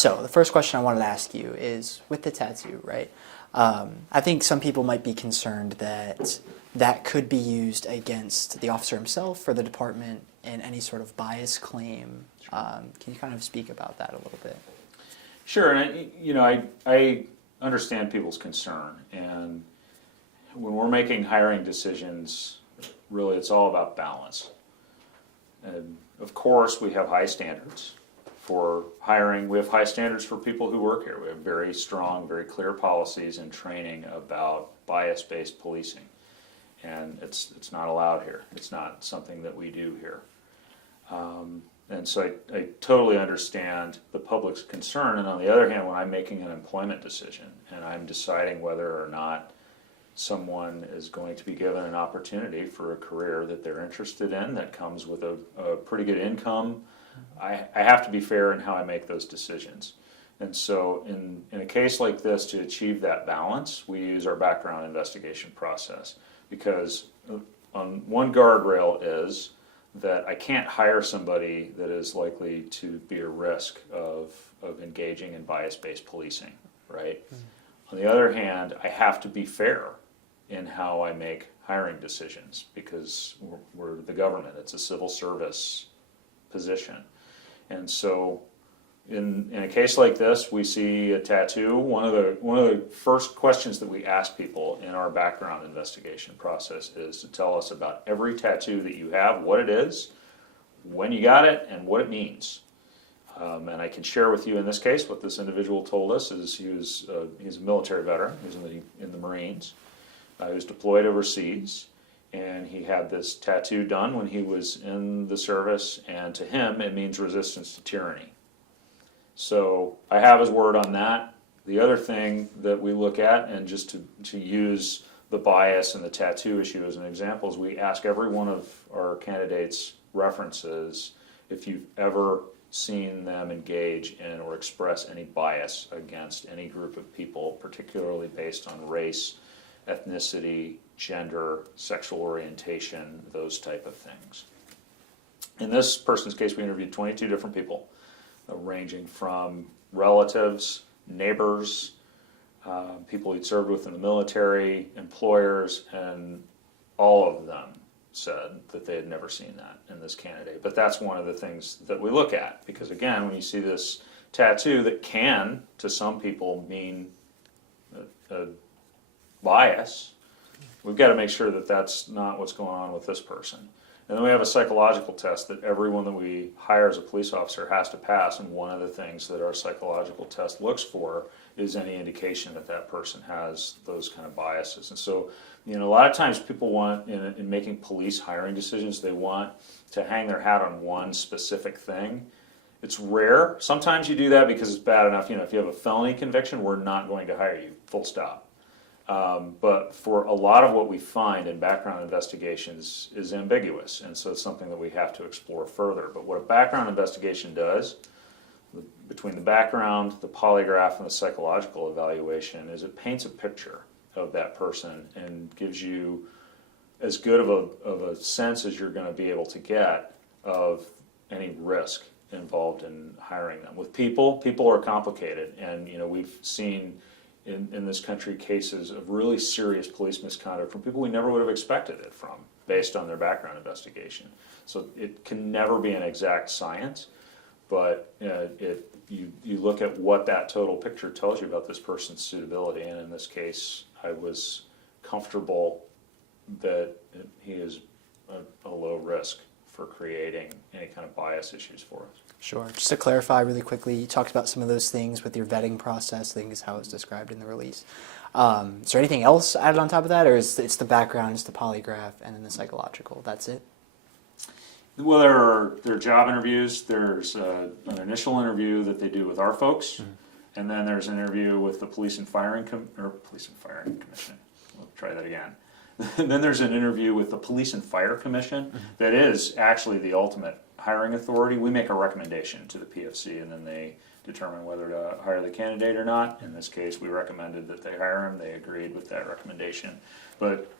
So the first question I wanted to ask you is, with the tattoo, right? I think some people might be concerned that that could be used against the officer himself or the department in any sort of bias claim. Can you kind of speak about that a little bit? Sure, and I understand people's concern, and when we're making hiring decisions, really it's all about balance. And of course, we have high standards for hiring. We have high standards for people who work here. We have very strong, very clear policies and training about bias-based policing. And it's not allowed here. It's not something that we do here. And so I totally understand the public's concern. And on the other hand, when I'm making an employment decision and I'm deciding whether or not someone is going to be given an opportunity for a career that they're interested in that comes with a pretty good income, I have to be fair in how I make those decisions. And so in a case like this, to achieve that balance, we use our background investigation process, because on one guardrail is that I can't hire somebody that is likely to be a risk of engaging in bias-based policing, right? On the other hand, I have to be fair in how I make hiring decisions, because we're the government. It's a civil service position. And so in a case like this, we see a tattoo. One of the first questions that we ask people in our background investigation process is to tell us about every tattoo that you have, what it is, when you got it, and what it means. And I can share with you in this case what this individual told us is he's a military veteran. He was in the Marines. He was deployed overseas, and he had this tattoo done when he was in the service, and to him it means resistance to tyranny. So I have his word on that. The other thing that we look at, and just to use the bias and the tattoo issue as an example, is we ask every one of our candidates' references if you've ever seen them engage in or express any bias against any group of people, particularly based on race, ethnicity, gender, sexual orientation, those type of things. In this person's case, we interviewed 22 different people, ranging from relatives, neighbors, people he'd served with in the military, employers, and all of them said that they had never seen that in this candidate. But that's one of the things that we look at, because again, when you see this tattoo that can, to some people, mean a bias, we've got to make sure that that's not what's going on with this person. And then we have a psychological test that everyone that we hire as a police officer has to pass, and one of the things that our psychological test looks for is any indication that that person has those kind of biases. And so, a lot of times people want, in making police hiring decisions, they want to hang their hat on one specific thing. It's rare. Sometimes you do that because it's bad enough. If you have a felony conviction, we're not going to hire you, full stop. But for a lot of what we find in background investigations is ambiguous, and so it's something that we have to explore further. But what a background investigation does, between the background, the polygraph, and the psychological evaluation, is it paints a picture of that person and gives you as good of a sense as you're going to be able to get of any risk involved in hiring them. With people are complicated, and we've seen in this country cases of really serious police misconduct from people we never would have expected it from, based on their background investigation. So it can never be an exact science, but you look at what that total picture tells you about this person's suitability, and in this case, I was comfortable that he is a low risk for creating any kind of bias issues for us. Sure. Just to clarify really quickly, you talked about some of those things with your vetting process, I think is how it's described in the release. Is there anything else added on top of that, or it's the background, it's the polygraph, and then the psychological? That's it? Well, there are job interviews. There's an initial interview that they do with our folks, and then there's an interview with the Police and Firing Commission. We'll try that again. Then there's an interview with the Police and Fire Commission that is actually the ultimate hiring authority. We make a recommendation to the PFC, and then they determine whether to hire the candidate or not. In this case, we recommended that they hire him. They agreed with that recommendation. But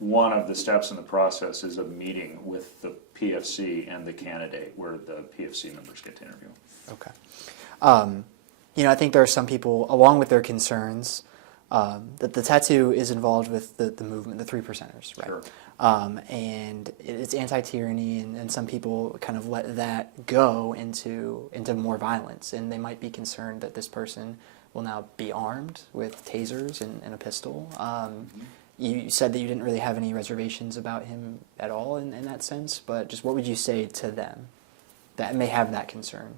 one of the steps in the process is a meeting with the PFC and the candidate, where the PFC members get to interview. Okay. I think there are some people, along with their concerns, that the tattoo is involved with the movement, the 3%ers, right? Sure. And it's anti-tyranny, and some people kind of let that go into more violence, and they might be concerned that this person will now be armed with tasers and a pistol. You said that you didn't really have any reservations about him at all in that sense, but just what would you say to them that may have that concern?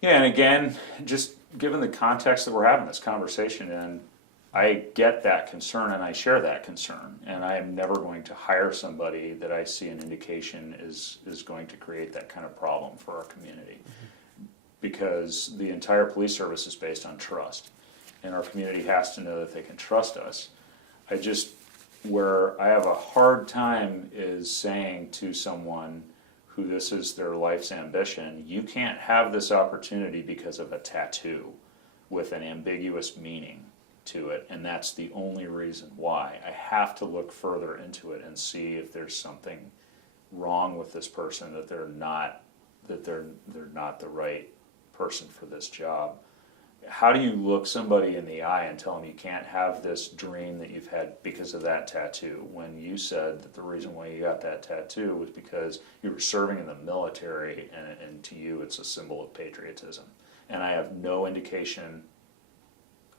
Yeah, and again, just given the context that we're having this conversation in, I get that concern and I share that concern, and I am never going to hire somebody that I see an indication is going to create that kind of problem for our community. Because the entire police service is based on trust, and our community has to know that they can trust us. Where I have a hard time is saying to someone who this is their life's ambition, you can't have this opportunity because of a tattoo with an ambiguous meaning to it, and that's the only reason why. I have to look further into it and see if there's something wrong with this person, that they're not the right person for this job. How do you look somebody in the eye and tell them you can't have this dream that you've had because of that tattoo, when you said that the reason why you got that tattoo was because you were serving in the military, and to you it's a symbol of patriotism, and I have no indication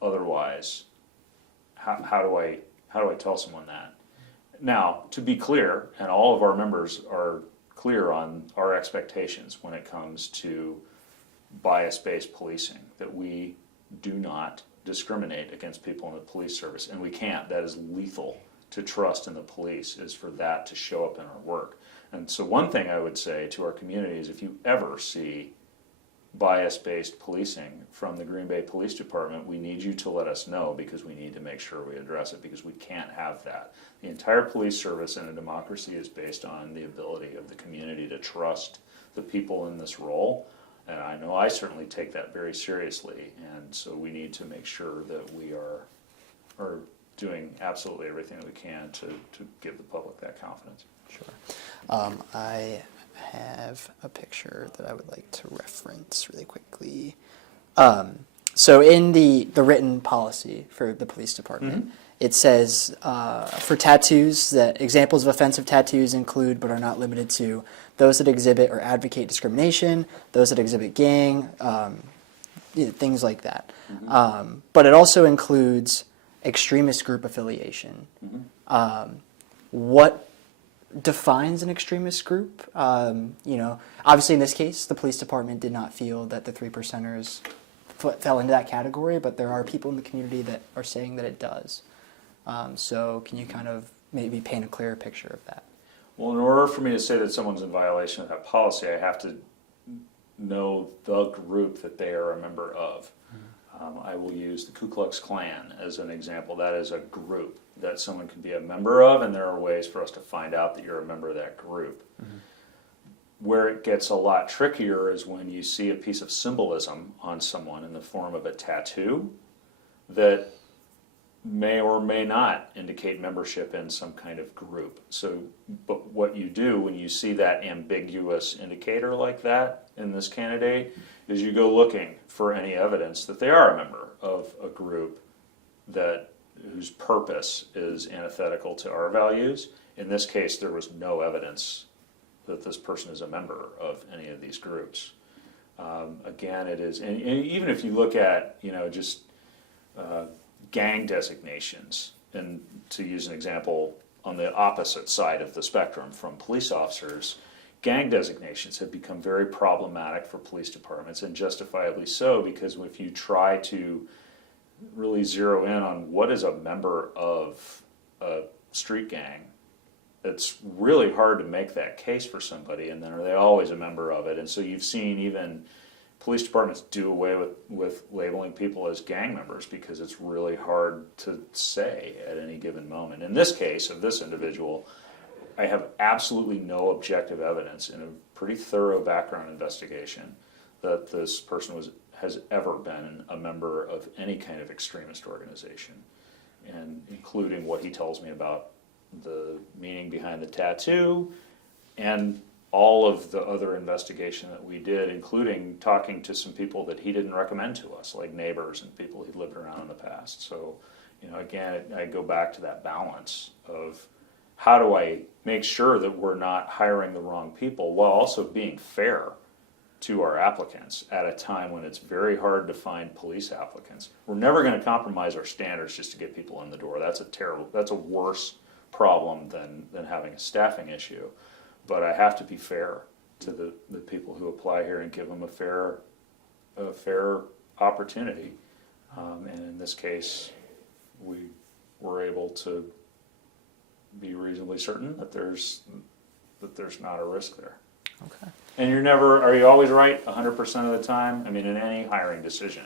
otherwise? How do I tell someone that? Now, to be clear, and all of our members are clear on our expectations when it comes to bias-based policing, that we do not discriminate against people in the police service, and we can't. That is lethal to trust in the police, is for that to show up in our work. And so one thing I would say to our community is, if you ever see bias-based policing from the Green Bay Police Department, we need you to let us know, because we need to make sure we address it, because we can't have that. The entire police service in a democracy is based on the ability of the community to trust the people in this role. And I know I certainly take that very seriously, and so we need to make sure that we are doing absolutely everything that we can to give the public that confidence. Sure. I have a picture that I would like to reference really quickly. So in the written policy for the police department, it says for tattoos that examples of offensive tattoos include, but are not limited to, those that exhibit or advocate discrimination, those that exhibit gang, things like that. But it also includes extremist group affiliation. What defines an extremist group? Obviously in this case, the police department did not feel that the 3%ers fell into that category, but there are people in the community that are saying that it does. So can you kind of maybe paint a clearer picture of that? Well, in order for me to say that someone's in violation of that policy, I have to know the group that they are a member of. I will use the Ku Klux Klan as an example. That is a group that someone can be a member of, and there are ways for us to find out that you're a member of that group. Where it gets a lot trickier is when you see a piece of symbolism on someone in the form of a tattoo that may or may not indicate membership in some kind of group. So, but what you do when you see that ambiguous indicator like that in this candidate is you go looking for any evidence that they are a member of a group whose purpose is antithetical to our values. In this case, there was no evidence that this person is a member of any of these groups. Again, it is, and even if you look at, just gang designations, and to use an example on the opposite side of the spectrum from police officers, gang designations have become very problematic for police departments, and justifiably so, because if you try to really zero in on what is a member of a street gang, it's really hard to make that case for somebody, and then are they always a member of it? And so you've seen even police departments do away with labeling people as gang members, because it's really hard to say at any given moment. In this case of this individual, I have absolutely no objective evidence in a pretty thorough background investigation that this person has ever been a member of any kind of extremist organization, and including what he tells me about the meaning behind the tattoo, and all of the other investigation that we did, including talking to some people that he didn't recommend to us, like neighbors and people he'd lived around in the past. So, again, I go back to that balance of how do I make sure that we're not hiring the wrong people while also being fair to our applicants at a time when it's very hard to find police applicants. We're never going to compromise our standards just to get people in the door. That's a worse problem than having a staffing issue. But I have to be fair to the people who apply here and give them a fair opportunity. And in this case, we were able to be reasonably certain that there's not a risk there. Okay. And are you always right 100% of the time? I mean, in any hiring decision,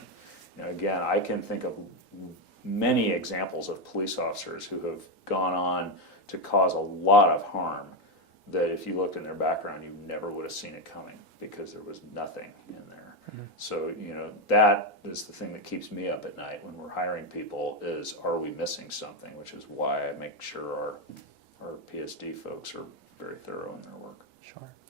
again, I can think of many examples of police officers who have gone on to cause a lot of harm that if you looked in their background, you never would have seen it coming because there was nothing in there. Mm-hmm. So, that is the thing that keeps me up at night when we're hiring people is, are we missing something? Which is why I make sure our PSD folks are very thorough in their work. Sure.